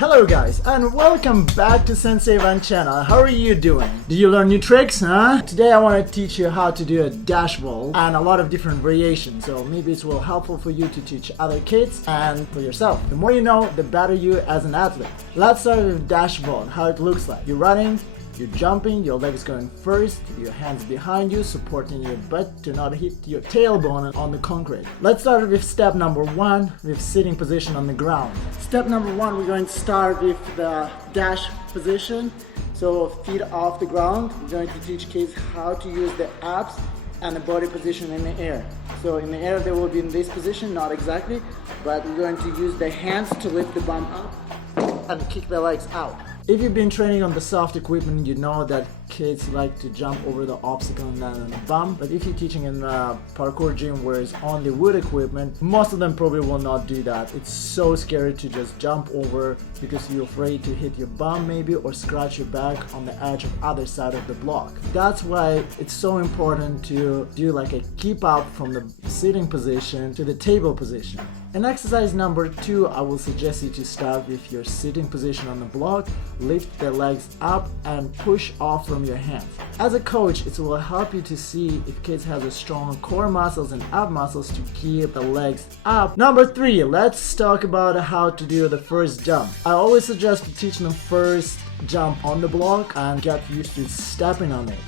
Hello guys, and welcome back to Sensei Ivan channel. How are you doing? Did you learn new tricks, huh? Today I want to teach you how to do a dashvault and a lot of different variations, so maybe it will be helpful for you to teach other kids and for yourself. The more you know, the better you as an athlete. Let's start with dashvault, how it looks like. You're running, you're jumping, your legs going first, your hands behind you, supporting your butt to not hit your tailbone on the concrete. Let's start with step number one, with sitting position on the ground. Step number one, we're going to start with the dash position. So feet off the ground. We're going to teach kids how to use the abs and the body position in the air. So in the air they will be in this position, not exactly, but we're going to use the hands to lift the bum up and kick the legs out. If you've been training on the soft equipment, you know that kids like to jump over the obstacle and land on the bum. But if you're teaching in a parkour gym where it's on the wood equipment, most of them probably will not do that. It's so scary to just jump over because you're afraid to hit your bum maybe or scratch your back on the edge of other side of the block. That's why it's so important to do like a keep up from the sitting position to the table position. In exercise number 2, I will suggest you to start with your sitting position on the block, lift the legs up and push off from your hands. As a coach, it will help you to see if kids have a strong core muscles and ab muscles to keep the legs up. Number 3, let's talk about how to do the first jump. I always suggest to teach them first jump on the block and get used to stepping on it.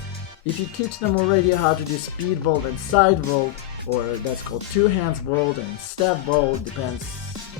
If you teach them already how to do speed vault and side vault, or that's called two hands vault and step vault, depends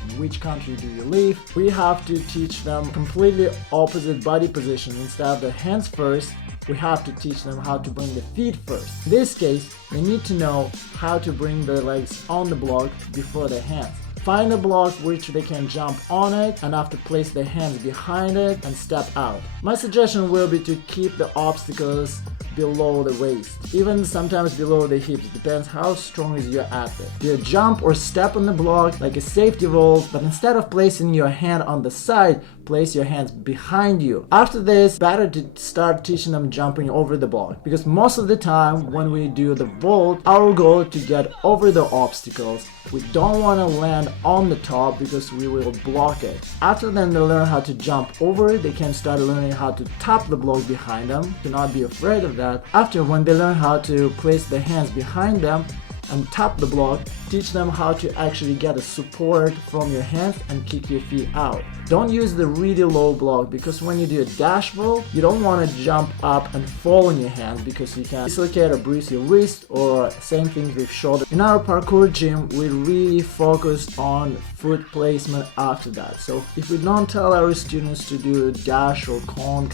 in which country do you live, we have to teach them completely opposite body position. Instead of the hands first, we have to teach them how to bring the feet first. In this case, they need to know how to bring their legs on the block before their hands. Find a block which they can jump on it and after place their hands behind it and step out. My suggestion will be to keep the obstacles below the waist, even sometimes below the hips, depends how strong is your athlete. Do a jump or step on the block like a safety vault, but instead of placing your hand on the side, place your hands behind you. After this, better to start teaching them jumping over the block, because most of the time when we do the vault, our goal is to get over the obstacles. We don't want to land on the top because we will block it. After then they learn how to jump over, they can start learning how to tap the block behind them. Do not be afraid of that. After, when they learn how to place their hands behind them and tap the block, teach them how to actually get a support from your hands and kick your feet out. Don't use the really low block, because when you do a dash vault, you don't want to jump up and fall on your hands because you can dislocate or bruise your wrist, or same thing with shoulder. In our parkour gym, we really focus on foot placement after that. So if we don't tell our students to do dash or conk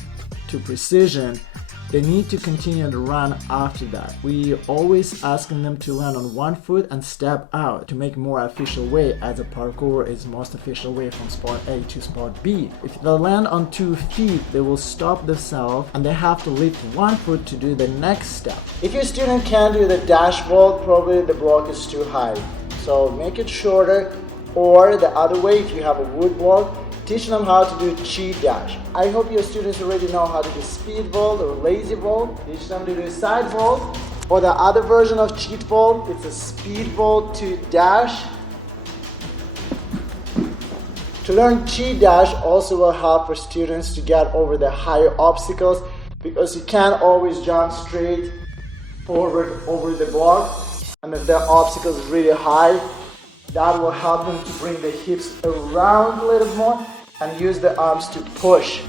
to precision, they need to continue to run after that. We always asking them to land on one foot and step out to make more official way, as a parkour is most official way from spot A to spot B. If they land on 2 feet, they will stop themselves and they have to lift one foot to do the next step. If your student can't do the dash vault, probably the block is too high. So make it shorter, or the other way, if you have a wood block, teach them how to do cheat dash. I hope your students already know how to do speed vault or lazy vault. Teach them to do side vault, or the other version of cheat vault, it's a speed vault to dash. To learn cheat dash also will help for students to get over the higher obstacles, because you can't always jump straight forward over the block, and if the obstacle is really high, that will help them to bring the hips around a little more and use the arms to push.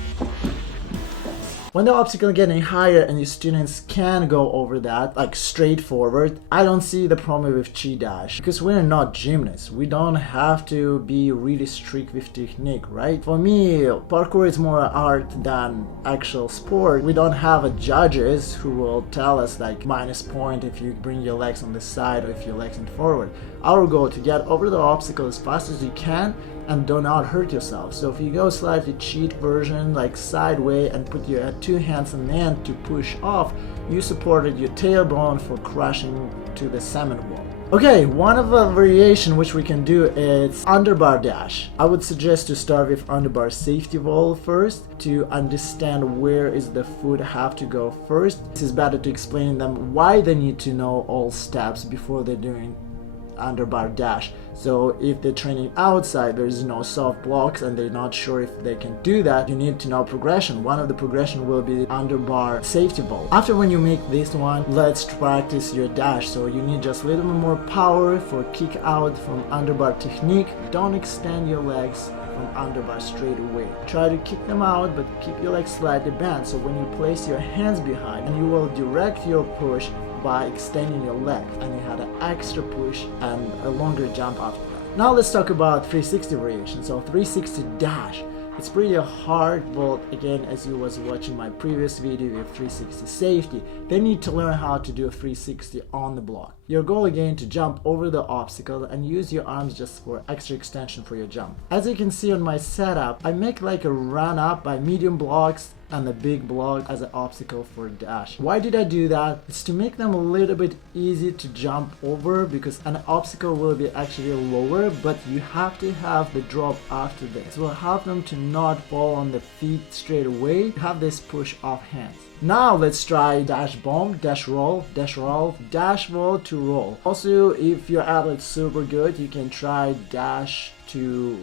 When the obstacle is getting higher and your students can go over that, like straight forward, I don't see the problem with chi dash, because we're not gymnasts. We don't have to be really strict with technique, right? For me, parkour is more art than actual sport. We don't have a judges who will tell us like -point if you bring your legs on the side or if your legs in forward. Our goal is to get over the obstacle as fast as you can and do not hurt yourself. So if you go slightly cheat version like sideways and put your 2 hands on the end to push off, you supported your tailbone for crashing to the cement wall. Okay, one of the variation which we can do is underbar dash. I would suggest to start with underbar safety vault first to understand where is the foot have to go first. It is better to explain them why they need to know all steps before they're doing underbar dash. So if they're training outside, there's no soft blocks and they're not sure if they can do that, you need to know progression. One of the progression will be underbar safety vault. After when you make this one, let's practice your dash. So you need just a little bit more power for kick out from underbar technique. Don't extend your legs from underbar straight away. Try to kick them out, but keep your legs slightly bent. So when you place your hands behind, and you will direct your push by extending your leg, and you had an extra push and a longer jump after that. Now let's talk about 360 variation. So 360 dash. It's pretty hard vault, again, as you was watching my previous video with 360 safety. They need to learn how to do a 360 on the block. Your goal again to jump over the obstacle and use your arms just for extra extension for your jump. As you can see on my setup, I make like a run up by medium blocks and the big block as an obstacle for dash. Why did I do that? It's to make them a little bit easy to jump over, because an obstacle will be actually lower, but you have to have the drop after this. It will help them to not fall on the feet straight away. Have this push off hands. Now let's try dash bomb, dash roll, dash roll, dash roll to roll. Also, if your athlete's super good, you can try dash to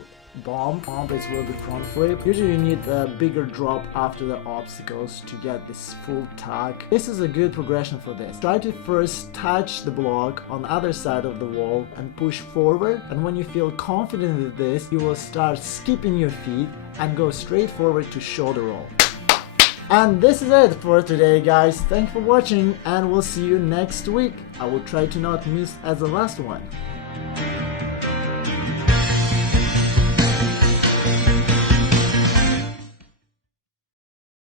bomb. This will be front flip. Usually you need a bigger drop after the obstacles to get this full tuck. This is a good progression for this. Try to first touch the block on the other side of the wall and push forward, and when you feel confident with this, you will start skipping your feet and go straight forward to shoulder roll. And this is it for today, guys. Thanks for watching, and we'll see you next week. I will try to not miss as the last one.